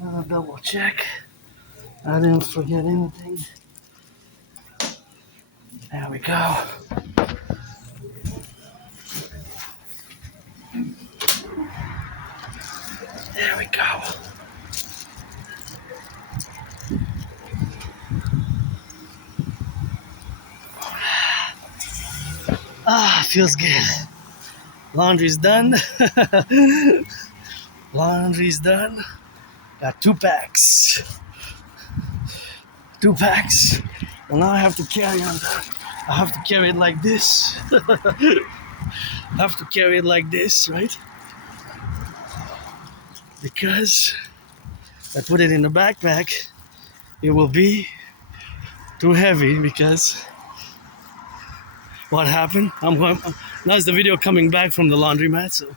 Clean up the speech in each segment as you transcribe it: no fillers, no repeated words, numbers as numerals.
I'll double check. I didn't forget anything. There we go. There we go. Feels good. Laundry's done. Laundry's done. Got 2 packs. 2 packs. Well, now I have to carry on. I have to carry it like this. I have to carry it like this, right? Because if I put it in the backpack, it will be too heavy. Because what happened? Now is the video coming back from the laundromat, so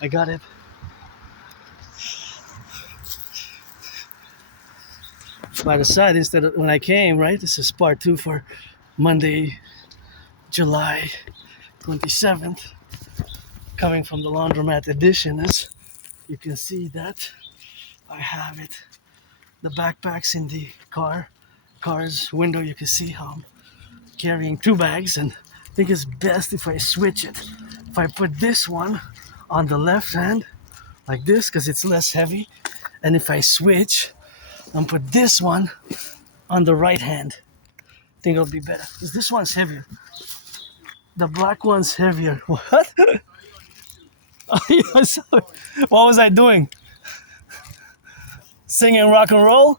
I got it. By the side instead of when I came, right? This is part 2 for Monday, July 27th. Coming from the laundromat edition, as you can see that I have it. The backpacks in the car's window. You can see how I'm carrying 2 bags, and I think it's best if I switch it. If I put this one on the left hand like this, because it's less heavy, and if I switch and put this one on the right hand, I think it'll be better, because this one's heavier. The black one's heavier. What? Oh, yeah, sorry. What was I doing? Singing rock and roll?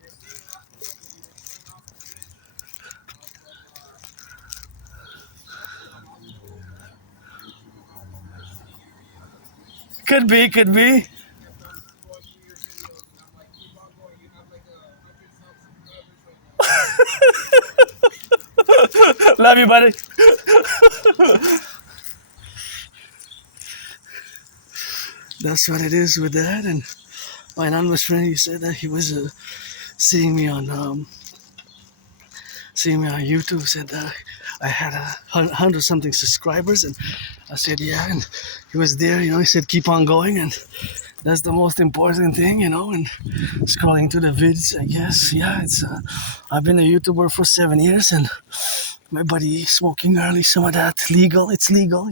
Could be, could be. Love you, buddy. That's what it is with that. And my anonymous friend, he said that he was seeing me on YouTube. Said that I had 100 something subscribers, and I said, yeah, and he was there, he said, keep on going, and that's the most important thing, and scrolling to the vids, I guess. Yeah, I've been a YouTuber for 7 years, and my buddy smoking early, some of that legal, it's legal,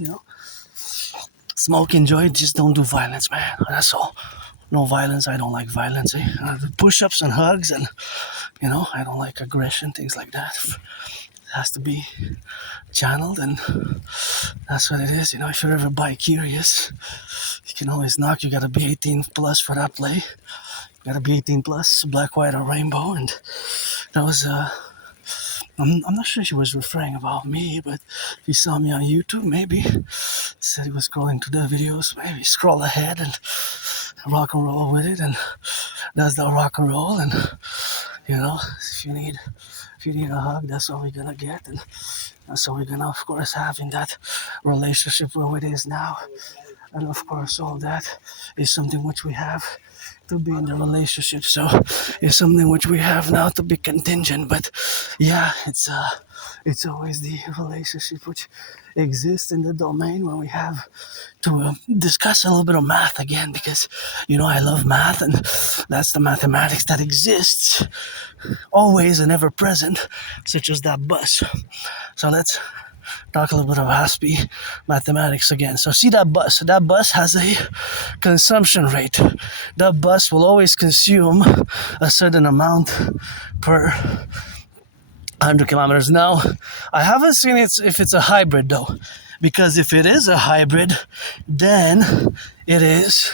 Smoke, enjoy it, just don't do violence, man, that's all. No violence, I don't like violence, push-ups and hugs, and, I don't like aggression, things like that. It has to be channeled, and that's what it is. If you're ever bi-curious, you can always knock. You gotta be 18 plus for that play. You gotta be 18 plus, black, white, or rainbow. And that was, I'm not sure she was referring about me, but if you saw me on YouTube, maybe. Said he was scrolling to the videos, maybe scroll ahead and rock and roll with it, and that's the rock and roll. And, if you need a hug, that's all we're gonna get. And that's all we're gonna, of course, have in that relationship where it is now. And of course, all that is something which we have to be in the relationship. So it's something which we have now to be contingent. But yeah, it's always the relationship which exists in the domain when we have to discuss a little bit of math again, because I love math, and that's the mathematics that exists always and ever present, such as that bus. So let's talk a little bit of Aspie mathematics again. So see that bus has a consumption rate. That bus will always consume a certain amount per 100 kilometers. Now, I haven't seen it if it's a hybrid though, because if it is a hybrid, then it is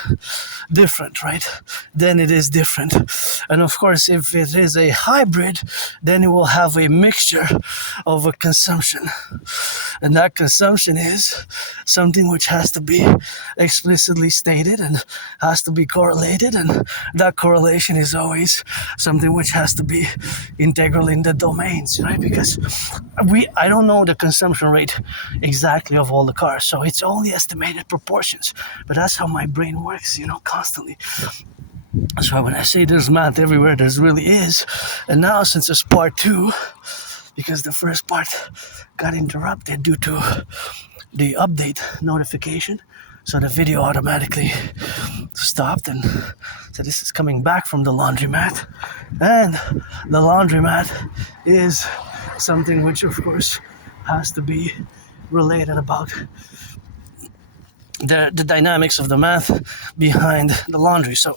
different, right? Then it is different. And of course, if it is a hybrid, then it will have a mixture of a consumption. And that consumption is something which has to be explicitly stated and has to be correlated. And that correlation is always something which has to be integral in the domains, right? Because I don't know the consumption rate exactly of all the cars. So it's only estimated proportions. But that's how my brain works, constantly. That's why when I say there's math everywhere, there really is. And now, since it's part 2, because the first part got interrupted due to the update notification, so the video automatically stopped, and so this is coming back from the laundromat. And the laundromat is something which, of course, has to be related about the dynamics of the math behind the laundry. So,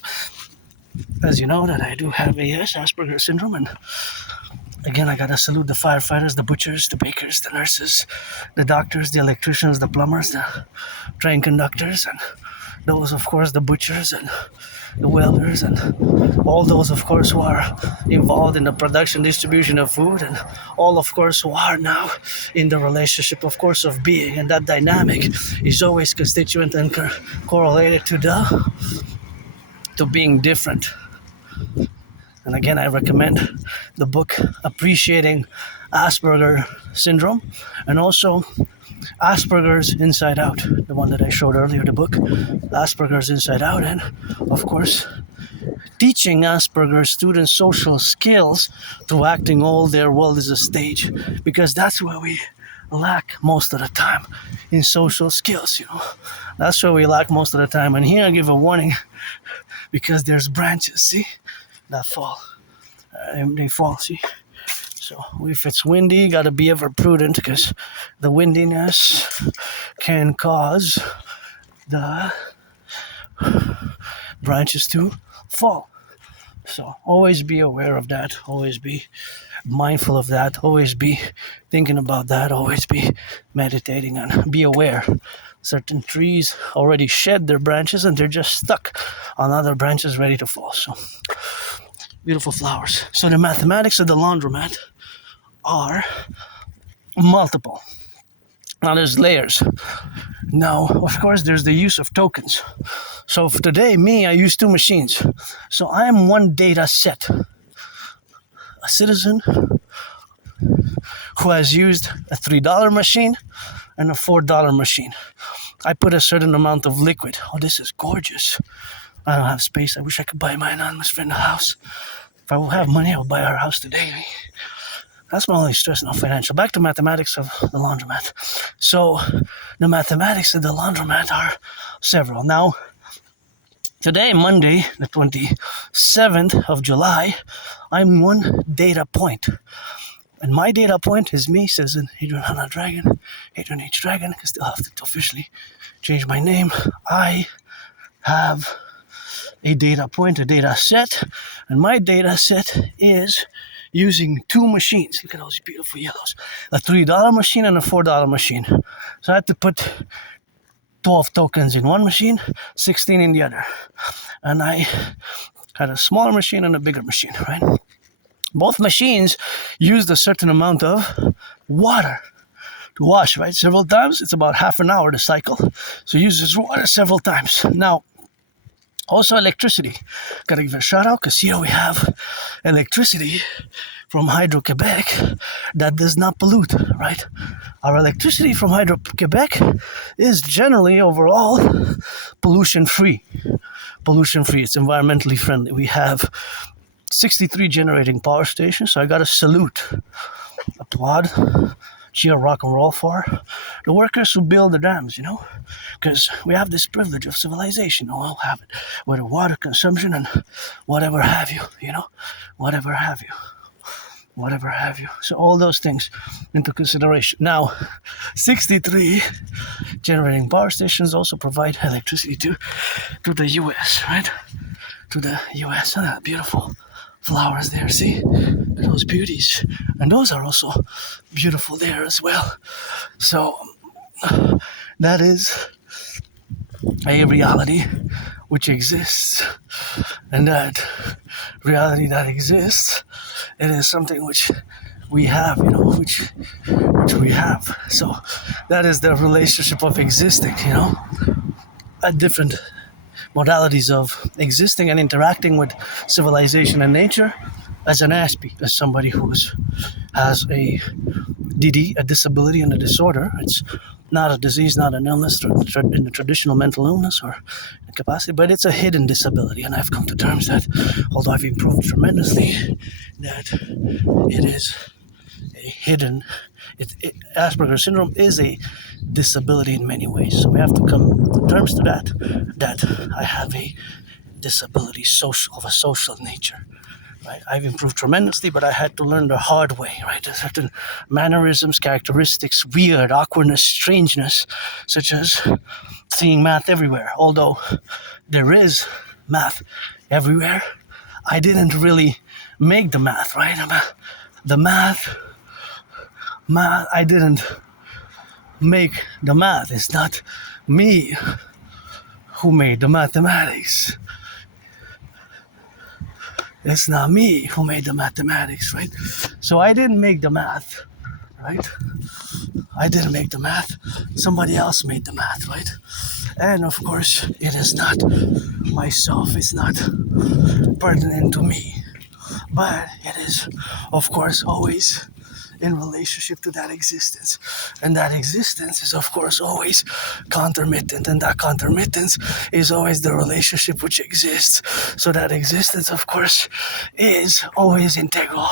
as you know, that I do have AS, Asperger's syndrome, and again, I gotta salute the firefighters, the butchers, the bakers, the nurses, the doctors, the electricians, the plumbers, the train conductors, and those, of course, the butchers and the welders, and all those, of course, who are involved in the production, distribution of food, and all, of course, who are now in the relationship, of course, of being. And that dynamic is always constituent and correlated to being different. And again, I recommend the book Appreciating Asperger Syndrome, and also Asperger's Inside Out, the one that I showed earlier, the book Asperger's Inside Out, and of course teaching Asperger students social skills through acting all their world is a stage, because that's where we lack most of the time, in social skills. That's where we lack most of the time. And here I give a warning, because there's branches, see, that fall, they fall, see. So if it's windy, gotta be ever prudent, because the windiness can cause the branches to fall. So always be aware of that, always be mindful of that, always be thinking about that, always be meditating, and be aware. Certain trees already shed their branches and they're just stuck on other branches ready to fall. So beautiful flowers. So the mathematics of the laundromat are multiple. Now there's layers. Now, of course, there's the use of tokens. So for today, I use 2 machines. So I am one data set. A citizen who has used a $3 machine and a $4 machine. I put a certain amount of liquid. Oh, this is gorgeous. I don't have space. I wish I could buy my anonymous friend a house. If I will have money, I'll buy our house today. That's my only stress, not financial. Back to mathematics of the laundromat. So the mathematics of the laundromat are several. Now, today, Monday, the 27th of July, I'm one data point. And my data point is me, citizen Adrian Hana Dragon, Adrian H. Dragon. I still have to officially change my name. I have a data point, a data set, and my data set is using two machines. Look at those beautiful yellows. A $3 machine and a $4 machine. So I had to put 12 tokens in one machine, 16 in the other. And I had a smaller machine and a bigger machine, right? Both machines used a certain amount of water to wash, right? Several times. It's about half an hour to cycle. So it uses water several times. Now, also electricity. Gotta give a shout out because here we have electricity from Hydro-Quebec that does not pollute, right? Our electricity from Hydro-Quebec is generally overall pollution-free. Pollution-free. It's environmentally friendly. We have 63 generating power stations, so I gotta salute, applaud, cheer, rock and roll for the workers who build the dams, because we have this privilege of civilization. We'll have it, whether water consumption and whatever have you, whatever have you. So all those things into consideration. Now, 63 generating power stations also provide electricity to the U.S., right? To the U.S. And that beautiful flowers there, see? Those beauties. And those are also beautiful there as well. So that is a reality which exists. And that reality that exists, it is something which we have, which we have. So that is the relationship of existing, at different modalities of existing and interacting with civilization and nature as an Aspie, as somebody who has a dedie, a disability and a disorder. It's not a disease, not an illness, in the traditional mental illness or incapacity, but it's a hidden disability. And I've come to terms that, although I've improved tremendously, that it is a hidden, Asperger's syndrome is a disability in many ways. So we have to come to terms to that I have a disability of a social nature. Right? I've improved tremendously, but I had to learn the hard way, right? There's certain mannerisms, characteristics, weird, awkwardness, strangeness, such as seeing math everywhere. Although there is math everywhere, I didn't really make the math, right? The math, I didn't make the math. It's not me who made the mathematics. It's not me who made the mathematics, right? So I didn't make the math, right? I didn't make the math. Somebody else made the math, right? And of course, it is not myself. It's not pertinent to me. But it is, of course, always in relationship to that existence. And that existence is, of course, always concomitant. And that concomitance is always the relationship which exists. So that existence, of course, is always integral.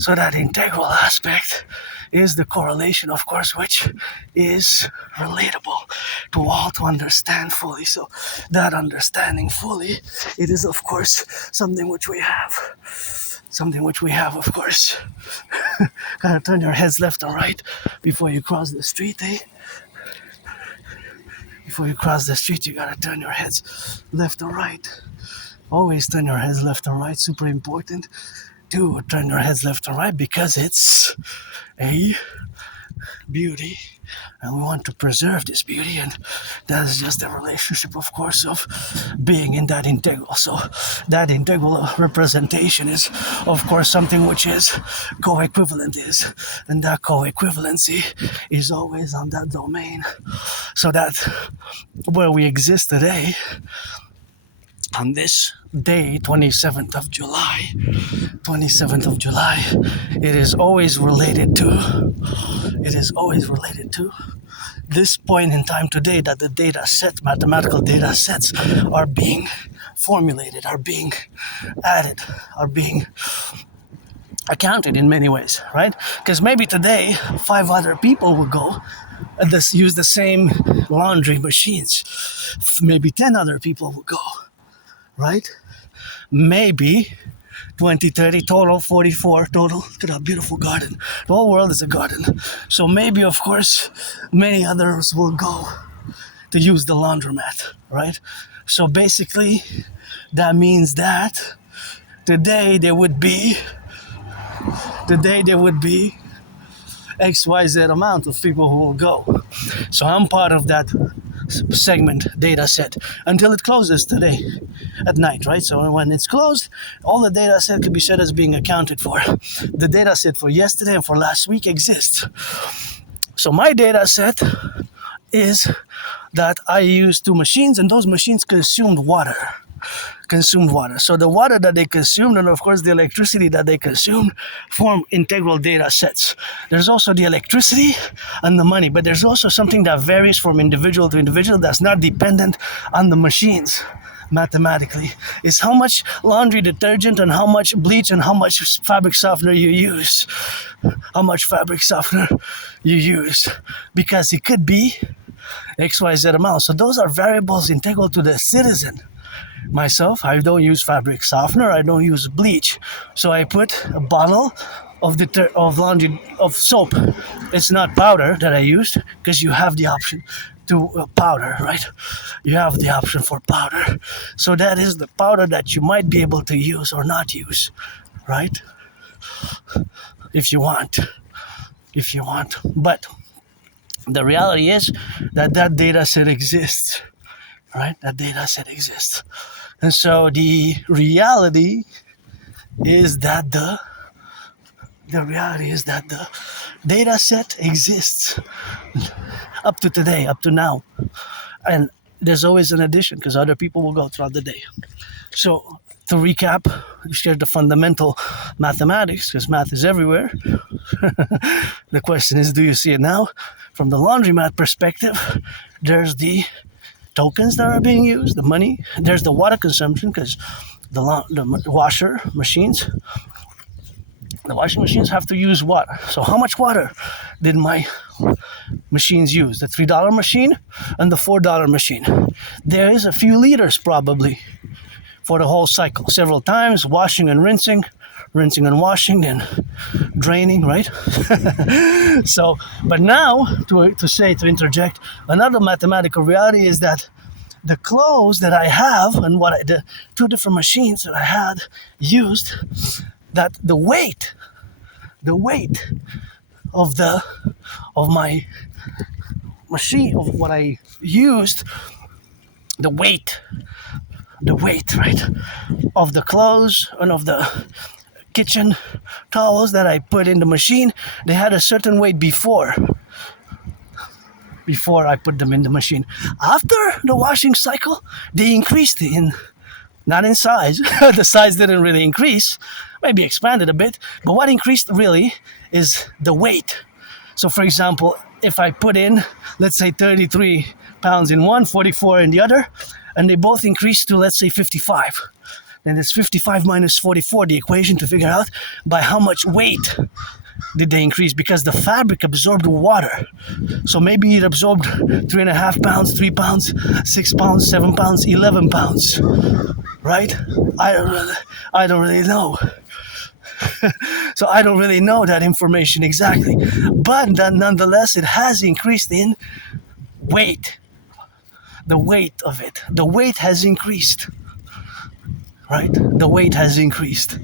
So that integral aspect is the correlation, of course, which is relatable to all to understand fully. So that understanding fully, it is, of course, something which we have. Something which we have, of course. Gotta turn your heads left and right before you cross the street, eh? Before you cross the street, you gotta turn your heads left and right. Always turn your heads left and right. Super important to turn your heads left and right because it's a beauty. And we want to preserve this beauty, and that is just a relationship, of course, of being in that integral. So that integral representation is, of course, something which is co-equivalent is, and that co-equivalency is always on that domain. So that where we exist today, on this day, 27th of July, it is always related to this point in time today that the data set, mathematical data sets are being formulated, are being added, are being accounted in many ways, right? Because maybe today 5 other people will go and use the same laundry machines. Maybe 10 other people will go, right? Maybe 20, 30 total, 44 total. Look at that beautiful garden. The whole world is a garden. So maybe, of course, many others will go to use the laundromat, right? So basically, that means that today there would be XYZ amount of people who will go. So I'm part of that segment data set until it closes today at night, right? So when it's closed, all the data set can be said as being accounted for. The data set for yesterday and for last week exists. So my data set is that I used 2 machines, and those machines consumed water. So the water that they consumed, and of course the electricity that they consumed, form integral data sets. There's also the electricity and the money, but there's also something that varies from individual to individual that's not dependent on the machines. Mathematically, is how much laundry detergent and how much bleach and how much fabric softener you use. Because it could be XYZ amount. So those are variables integral to the citizen. Myself, I don't use fabric softener, I don't use bleach. So I put a bottle of soap. It's not powder that I used, because you have the option to powder, right? You have the option for powder. So that is the powder that you might be able to use or not use, right? If you want. But the reality is that data set exists, right? That data set exists. And so the reality is that the data set exists up to today, up to now. And there's always an addition because other people will go throughout the day. So to recap, share the fundamental mathematics, because math is everywhere. The question is, do you see it now? From the laundromat perspective, there's the tokens that are being used, the money. There's the water consumption, because the washing machines have to use water. So how much water did my machines use? The $3 machine and the $4 machine. There is a few liters probably for the whole cycle. Several times, washing and rinsing and washing, then draining, right? So, but now, to interject, another mathematical reality is that the clothes that I have and the 2 different machines that I had used, that the weight of my machine, of what I used, the weight, right, of the clothes and of the kitchen towels that I put in the machine, they had a certain weight before I put them in the machine. After the washing cycle, they increased not in size. The size didn't really increase, maybe expanded a bit, but what increased really is the weight. So for example, if I put in, let's say 33 pounds in one, 44 in the other, and they both increased to, let's say, 55. Then it's 55 minus 44, the equation to figure out by how much weight did they increase, because the fabric absorbed water. So maybe it absorbed 3.5 pounds, 3 pounds, 6 pounds, 7 pounds, 11 pounds, right? I don't really know. So I don't really know that information exactly. But nonetheless, it has increased in weight. The weight of it. The weight has increased. Right? The weight has increased.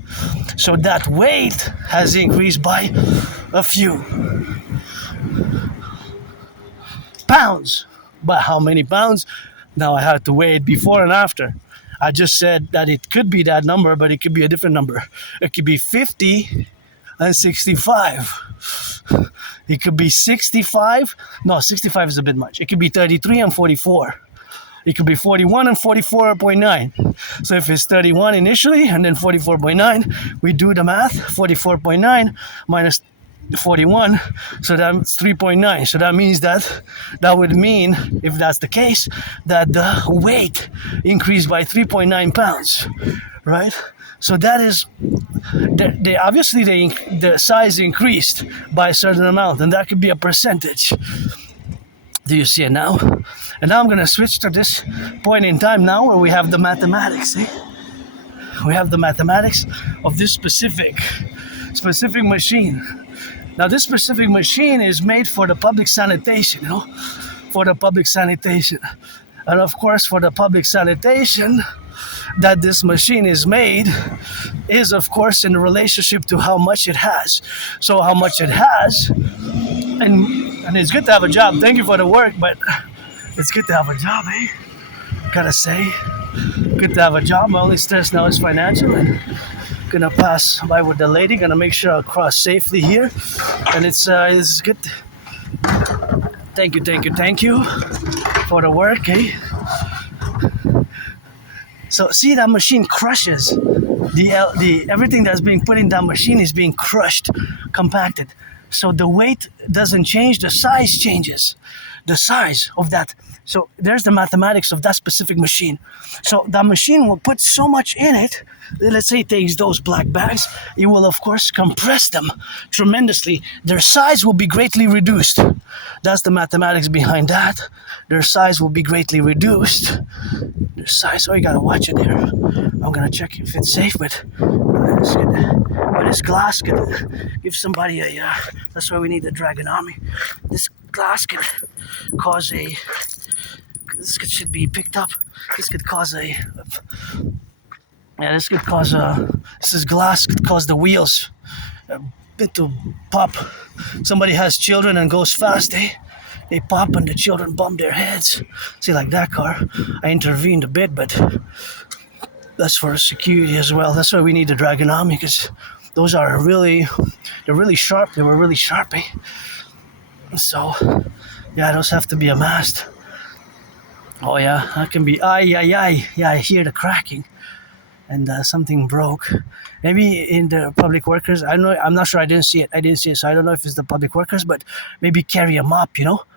So that weight has increased by a few pounds. But how many pounds? Now I have to weigh it before and after. I just said that it could be that number, but it could be a different number. It could be 50 and 65. It could be 65. No, 65 is a bit much. It could be 33 and 44. It could be 41 and 44.9. So if it's 31 initially and then 44.9, we do the math. 44.9 minus 41, so that's 3.9. So that means that would mean, if that's the case, that the weight increased by 3.9 pounds, right? So that is, they obviously the size increased by a certain amount, and that could be a percentage. Do you see it now? And now I'm gonna switch to this point in time now where we have the mathematics. We have the mathematics of this specific machine. Now this specific machine is made for the public sanitation, for the public sanitation. And of course, for the public sanitation that this machine is made is of course in relationship to how much it has. So how much it has, and it's good to have a job. Thank you for the work, but it's good to have a job, Gotta say, good to have a job. My only stress now is financial, and gonna pass by with the lady. Gonna make sure I cross safely here, and it's good. Thank you for the work, So see, that machine crushes the everything that's being put in that machine is being crushed, compacted. So the weight doesn't change, the size changes. The size of that. So there's the mathematics of that specific machine. So that machine will put so much in it. Let's say it takes those black bags. It will of course compress them tremendously. Their size will be greatly reduced. That's the mathematics behind that. Their size will be greatly reduced. Their size, you gotta watch it there. I'm gonna check if it's safe, but this glass could give somebody that's why we need the Dragon Army. This glass could cause this should be picked up. This could cause this glass could cause the wheels a bit to pop. Somebody has children and goes fast, they pop and the children bump their heads. See, like that car, I intervened a bit, but that's for security as well. That's why we need the Dragon Army, because those are they're really sharp. They were really sharp, So, yeah, those have to be amassed. Oh yeah, that can be, yeah, I hear the cracking. And something broke. Maybe in the public workers, I'm not sure, I didn't see it, so I don't know if it's the public workers, but maybe carry a mop,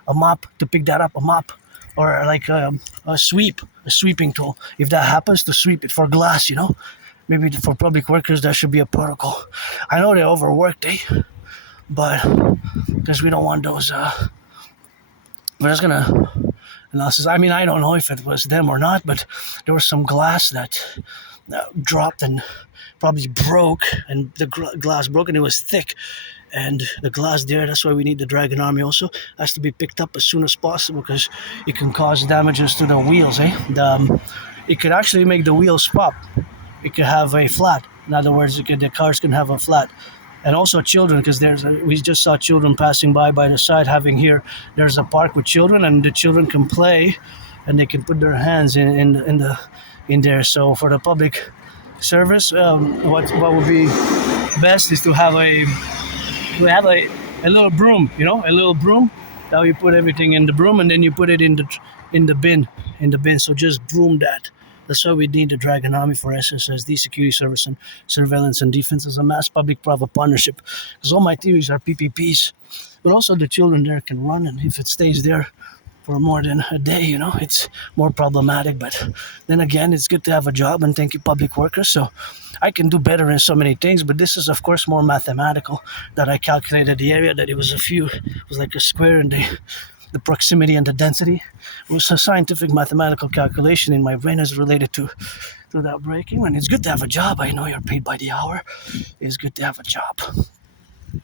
a mop to pick that up, a mop. Or like a sweeping tool. If that happens, to sweep it for glass, Maybe for public workers, that should be a protocol. I know they're overworked, but because we don't want those, we're just gonna analysis. I mean, I don't know if it was them or not, but there was some glass that dropped and probably broke, and the glass broke, and it was thick. And the glass there, that's why we need the Dragon Army also. Has to be picked up as soon as possible, because it can cause damages to the wheels, It could actually make the wheels pop. It could have a flat. In other words, the cars can have a flat. And also children, because we just saw children passing by the side, there's a park with children, and the children can play, and they can put their hands in there. So for the public service, what would be best is to have a little broom, a little broom. Now you put everything in the broom, and then you put it in the bin. So just broom that. That's why we need the Dragon Army for SSSD, security service and surveillance and defense as a mass public-private partnership. Because all my theories are PPPs, but also the children there can run, and if it stays there for more than a day, it's more problematic. But then again, it's good to have a job, and thank you, public workers. So I can do better in so many things, but this is of course more mathematical, that I calculated the area, that it was like a square, and the proximity and the density. It was a scientific mathematical calculation in my brain as related to that breaking. And it's good to have a job. I know you're paid by the hour. It's good to have a job.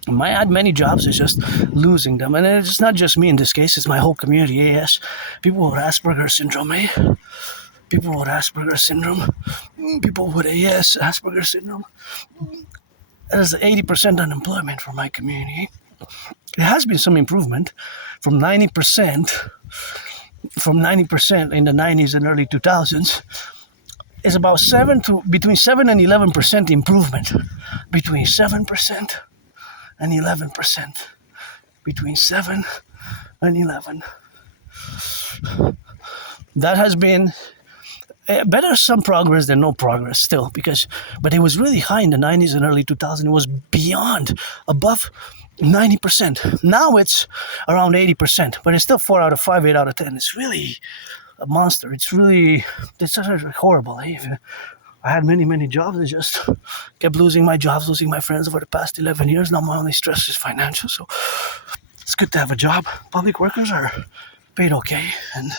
I had many jobs, it's just losing them. And it's not just me in this case, it's my whole community. Yes, people with Asperger's syndrome, People with Asperger's syndrome. People with Asperger's syndrome. There's 80% unemployment for my community. There has been some improvement from 90% in the 90s and early 2000s. It's about between 7 and 11% improvement. Between 7% and 11%. Between 7 and 11. That has been better some progress than no progress still, but it was really high in the 90s and early 2000s. It was above 90%. Now it's around 80%, but it's still 4 out of 5, 8 out of 10. It's really a monster. It's horrible. I had many jobs. I just kept losing my jobs, losing my friends over the past 11 years. Now my only stress is financial. So it's good to have a job. Public workers are paid okay. And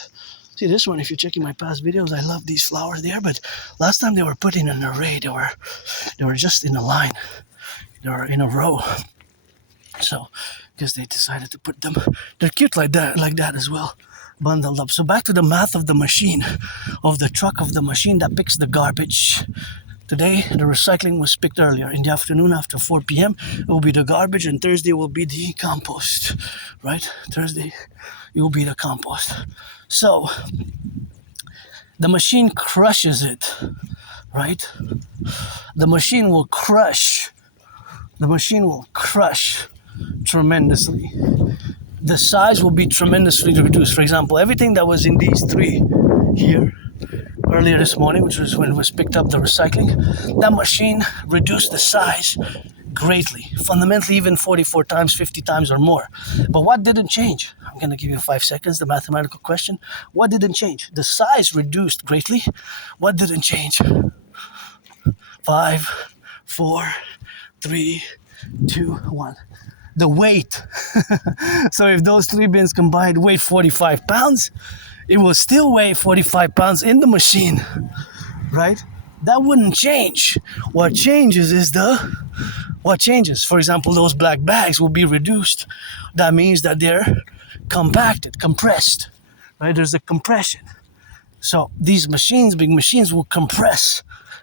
see this one, if you're checking my past videos, I love these flowers there. But last time they were put in an array. They were just in a line. They were in a row. So because they decided to put them, they're cute like that as well, bundled up. So back to the math of the machine, of the truck of the machine that picks the garbage. Today the recycling was picked earlier in the afternoon after 4 p.m. It will be the garbage, and Thursday will be the compost, right? Thursday it will be the compost. So the machine crushes it, right? The machine will crush tremendously. The size will be tremendously reduced. For example, everything that was in these three here earlier this morning, which was when it was picked up, the recycling, that machine reduced the size greatly, fundamentally even 44 times, 50 times or more. But what didn't change? I'm going to give you 5 seconds, the mathematical question. What didn't change? The size reduced greatly. What didn't change? 5, 4, 3, 2, 1. The weight. So if those three bins combined weigh 45 pounds, it will still weigh 45 pounds in the machine, right? That wouldn't change. What changes, for example, those black bags will be reduced. That means that they're compacted, compressed, right? There's a compression. So these machines, big machines, will compress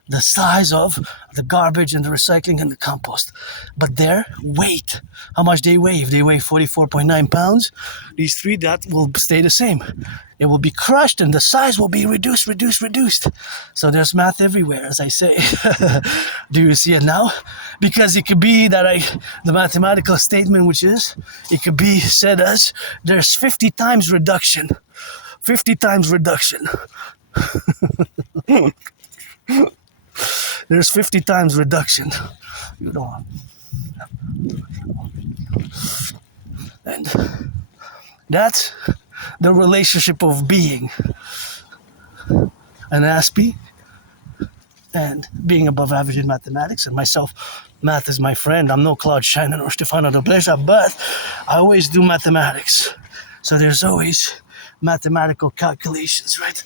the size of the garbage and the recycling and the compost. But their weight, how much they weigh, if they weigh 44.9 pounds, these three, that will stay the same. It will be crushed and the size will be reduced. So there's math everywhere, as I say. Do you see it now? Because it could be that the mathematical statement, which is, it could be said as, there's 50 times reduction. 50 times reduction. There's 50 times reduction. You know. And that's the relationship of being an Aspie and being above average in mathematics. And myself, math is my friend. I'm no Claude Shannon or Stefano de Blesa, but I always do mathematics. So there's always mathematical calculations, right?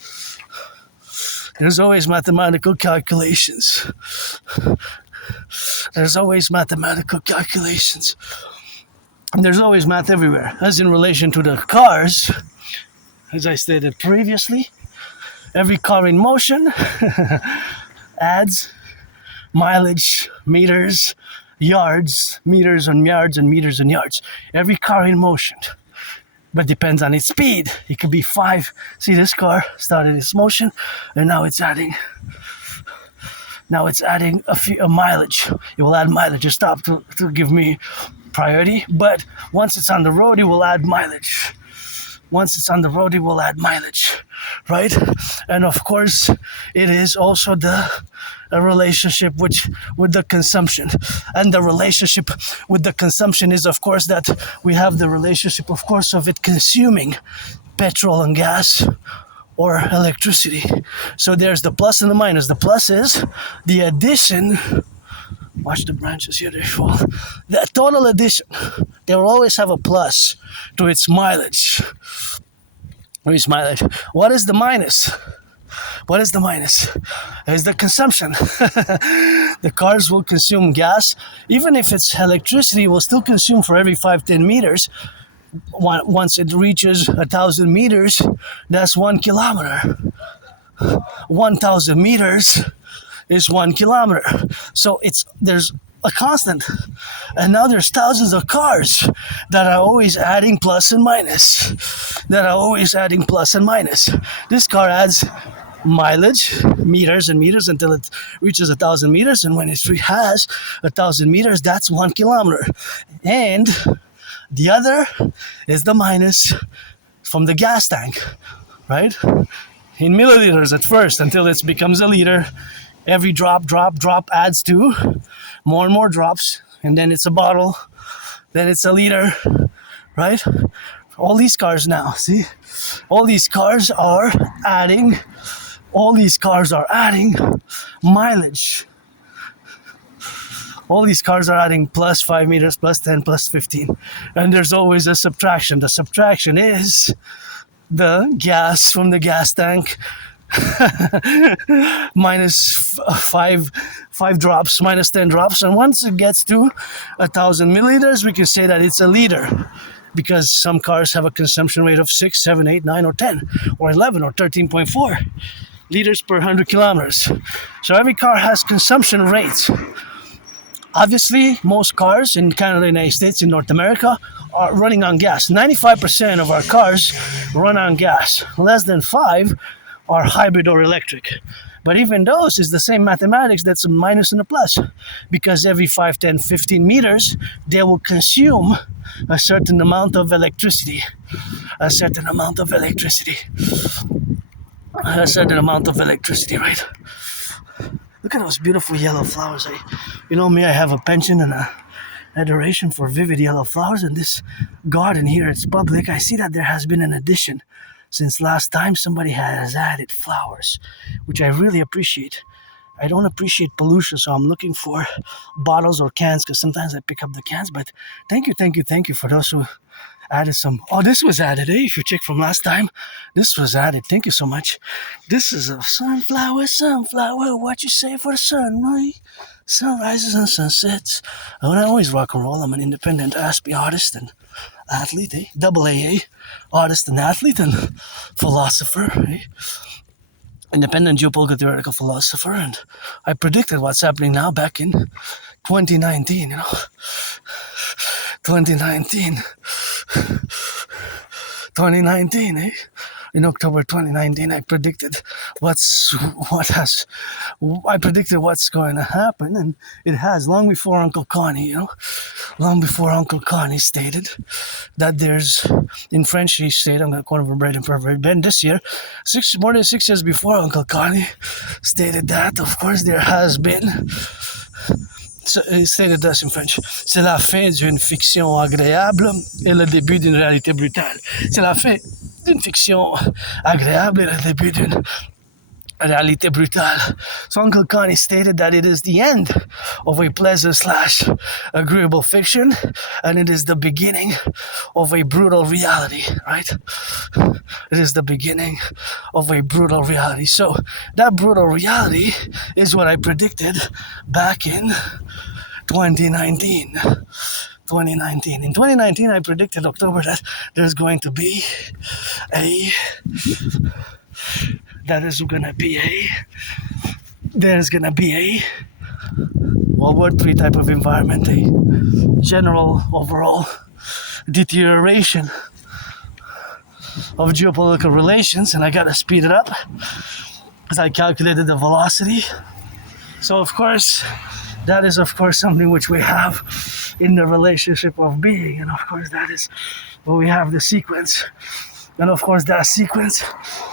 There's always mathematical calculations. There's always mathematical calculations. And there's always math everywhere. As in relation to the cars, as I stated previously, every car in motion adds mileage, meters, yards, meters and yards and meters and yards. Every car in motion. But depends on its speed. It could be 5. See, this car started its motion, and now it's adding a mileage. It will add mileage. Just stop to give me priority. But once it's on the road, it will add mileage. Right? And of course, it is also a relationship with the consumption. And the relationship with the consumption is, of course, that we have the relationship, of course, of it consuming petrol and gas or electricity. So there's the plus and the minus. The plus is the addition. Watch the branches here, they fall. The total addition. They will always have a plus to its mileage. What is the minus? Is the consumption. The cars will consume gas. Even if it's electricity, it will still consume for every 5-10 meters. Once it reaches 1,000 meters, that's 1 kilometer. 1,000 meters is 1 kilometer. So there's a constant. And now there's thousands of cars that are always adding plus and minus. This car adds mileage, meters and meters, until it reaches 1,000 meters. And when it has 1,000 meters, that's 1 kilometer. And the other is the minus from the gas tank, right? In milliliters at first, until it becomes a liter. Every drop adds to more and more drops, and then it's a bottle, then it's a liter, right? All these cars now, see? All these cars are adding all these cars are adding mileage. All these cars are adding plus 5 meters, plus 10, plus 15. And there's always a subtraction. The subtraction is the gas from the gas tank minus five drops, minus 10 drops. And once it gets to 1,000 milliliters, we can say that it's a liter. Because some cars have a consumption rate of 6, 7, 8, 9, or 10, or 11, or 13.4 liters per 100 kilometers. So every car has consumption rates. Obviously, most cars in Canada, United States, in North America are running on gas. 95% of our cars run on gas. Less than 5 are hybrid or electric. But even those is the same mathematics, that's a minus and a plus. Because every 5, 10, 15 meters, they will consume a certain amount of electricity. A certain amount of electricity. A certain amount of electricity, right? Look at those beautiful yellow flowers. You know me, I have a penchant and a adoration for vivid yellow flowers. And this garden here, it's Publik. I see that there has been an addition. Since last time, somebody has added flowers, which I really appreciate. I don't appreciate pollution, so I'm looking for bottles or cans, because sometimes I pick up the cans. But thank you for those who added some. Oh, this was added, eh? If you check from last time, this was added. Thank you so much. This is a sunflower, what you say for the sun, right? Sunrises and sunsets. I always rock and roll. I'm an independent Aspie artist and athlete, eh? Double AA artist and athlete and philosopher, eh? Independent geopolitical theoretical philosopher, and I predicted what's happening now back in 2019, 2019, eh? In October 2019, I predicted what's going to happen, and it has, long before Uncle Connie, long before Uncle Connie stated that there's, in French he stated, I'm going to quote him verbatim for Ben this year, more than 6 years before Uncle Connie stated that, of course, there has been. Il stated this in French. C'est la fin d'une fiction agréable et le début d'une réalité brutale. C'est la fin d'une fiction agréable et le début d'une réalité brutale. So Uncle Connie stated that it is the end of a pleasant/agreeable fiction, and it is the beginning of a brutal reality, right? It is the beginning of a brutal reality. So that brutal reality is what I predicted back in 2019. In 2019, I predicted October that there's going to be World War III type of environment, a general overall deterioration of geopolitical relations, and I gotta speed it up because I calculated the velocity. So of course, that is of course something which we have in the relationship of being, and of course that is where we have the sequence. And of course that sequence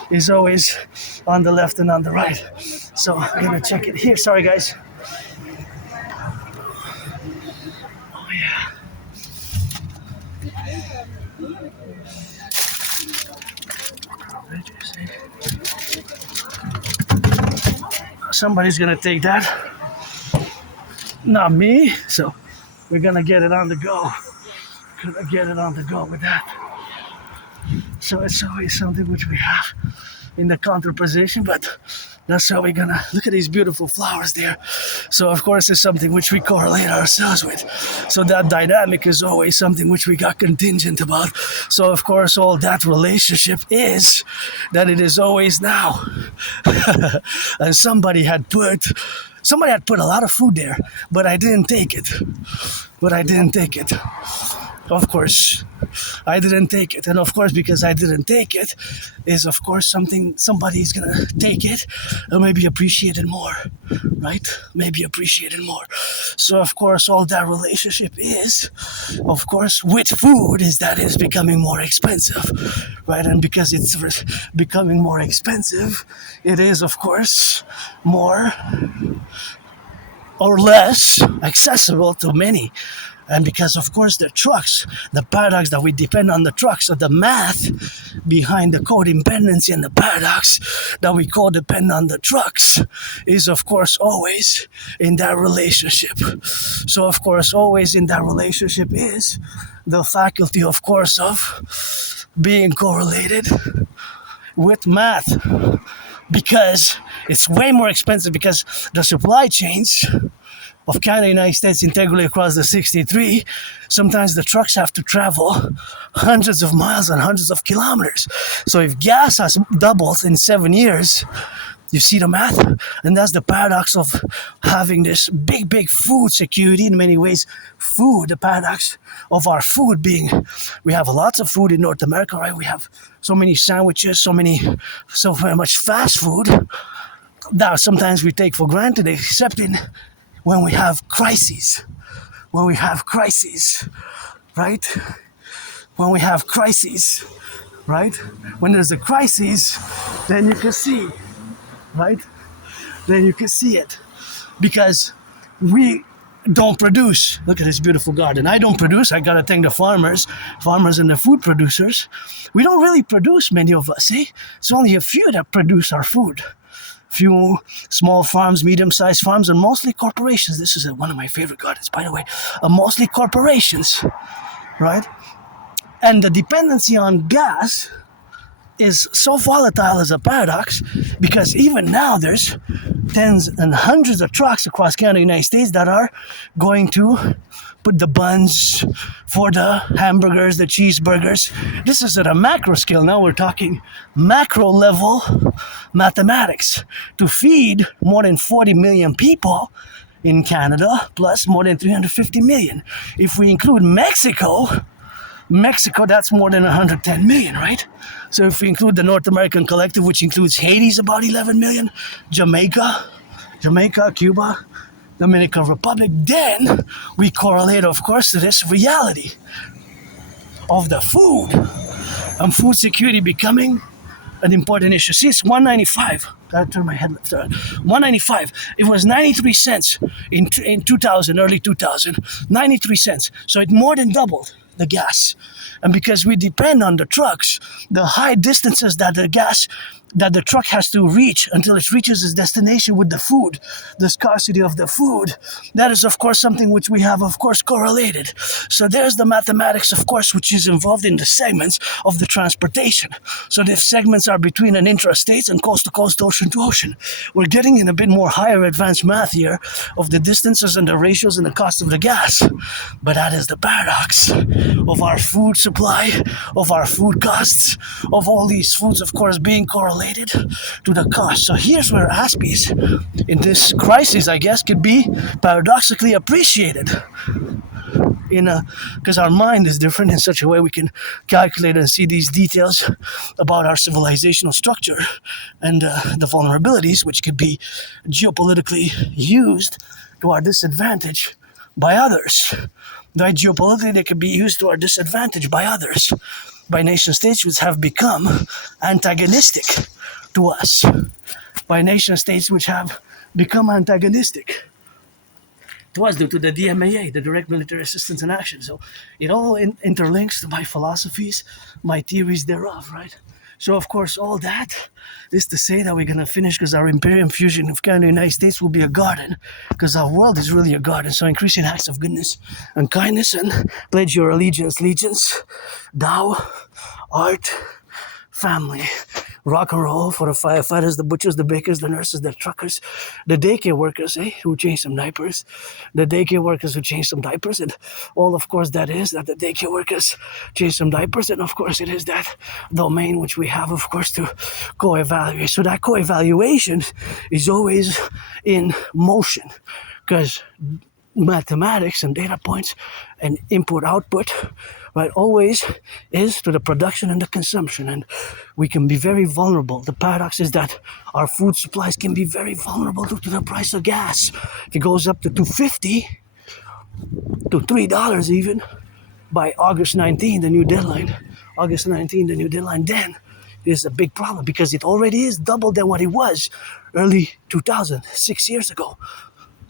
is always on the left and on the right. So I'm gonna check it here. Sorry guys. Oh yeah. Somebody's gonna take that. Not me. So we're gonna get it on the go. Gonna get it on the go with that. So it's always something which we have in the counterposition, but that's how we're gonna look at these beautiful flowers there. So of course it's something which we correlate ourselves with. So that dynamic is always something which we got contingent about. So of course all that relationship is that it is always now. And somebody had put a lot of food there, but I didn't take it. Of course, I didn't take it. And of course, because I didn't take it, is of course something somebody's gonna take it and maybe appreciate it more, right? Maybe appreciate it more. So of course, all that relationship is, of course, with food is that it's becoming more expensive, right? And because it's becoming more expensive, it is of course more or less accessible to many. And because, of course, the trucks, the paradox that we depend on the trucks, so the math behind the codependency and the paradox that we codepend on the trucks is, of course, always in that relationship. So, of course, always in that relationship is the faculty, of course, of being correlated with math, because it's way more expensive, because the supply chains of Canada, United States, integrally across the 63, sometimes the trucks have to travel hundreds of miles and hundreds of kilometers. So if gas has doubled in 7 years, you see the math? And that's the paradox of having this big food security. In many ways, food, the paradox of our food being, we have lots of food in North America, right? We have so many sandwiches, so very much fast food that sometimes we take for granted, except in when we have crises. When we have crises, right? When we have crises, right? When there's a crisis, then you can see, right? Then you can see it. Because we don't produce. Look at this beautiful garden. I don't produce. I gotta thank the farmers and the food producers. We don't really produce, many of us, see? It's only a few that produce our food. Few small farms, medium-sized farms, and mostly corporations. This is one of my favorite gardens, by the way. Mostly corporations, right? And the dependency on gas is so volatile as a paradox, because even now there's tens and hundreds of trucks across Canada, United States that are going to put the buns for the hamburgers, the cheeseburgers. This is at a macro scale. Now we're talking macro level mathematics to feed more than 40 million people in Canada, plus more than 350 million. If we include Mexico, that's more than 110 million, right? So if we include the North American Collective, which includes Haiti's about 11 million, Jamaica, Cuba, Dominican Republic, then we correlate, of course, to this reality of the food and food security becoming an important issue. See, it's 195. Gotta turn my head left. 195. It was 93 cents in 2000, early 2000. 93 cents. So it more than doubled the gas. And because we depend on the trucks, the high distances that the truck has to reach until it reaches its destination with the food, the scarcity of the food, that is, of course, something which we have, of course, correlated. So there's the mathematics, of course, which is involved in the segments of the transportation. So the segments are between an intrastate and coast to coast, ocean to ocean. We're getting in a bit more higher advanced math here of the distances and the ratios and the cost of the gas. But that is the paradox of our food supply, of our food costs, of all these foods, of course, being correlated to the cost. So here's where Aspies in this crisis, I guess, could be paradoxically appreciated. Because our mind is different in such a way we can calculate and see these details about our civilizational structure and the vulnerabilities which could be geopolitically used to our disadvantage by others. Right? Geopolitically, they could be used to our disadvantage by others, by nation states which have become antagonistic to us, by nation states which have become antagonistic to us due to the DMAA, the Direct Military Assistance in Action. So it all interlinks to my philosophies, my theories thereof, right? So, of course, all that is to say that we're going to finish, because our Imperium fusion of Canada and the United States will be a garden, because our world is really a garden. So increasing acts of goodness and kindness, and pledge your allegiance, Tao, art, family. Rock and roll for the firefighters, the butchers, the bakers, the nurses, the truckers, the daycare workers, who change some diapers, and all, of course, that is that the daycare workers change some diapers, and of course it is that domain which we have, of course, to co-evaluate. So that co-evaluation is always in motion, because mathematics and data points and input-output, right, always is to the production and the consumption, and we can be very vulnerable. The paradox is that our food supplies can be very vulnerable due to the price of gas. If it goes up to $2.50 to $3 even by August 19, the new deadline, then there's a big problem, because it already is double than what it was early 2000, 6 years ago.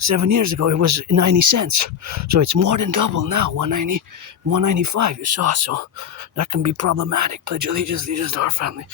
7 years ago, it was 90 cents. So it's more than double now, 190, 195, you saw. So that can be problematic. Pledge allegiance to our family.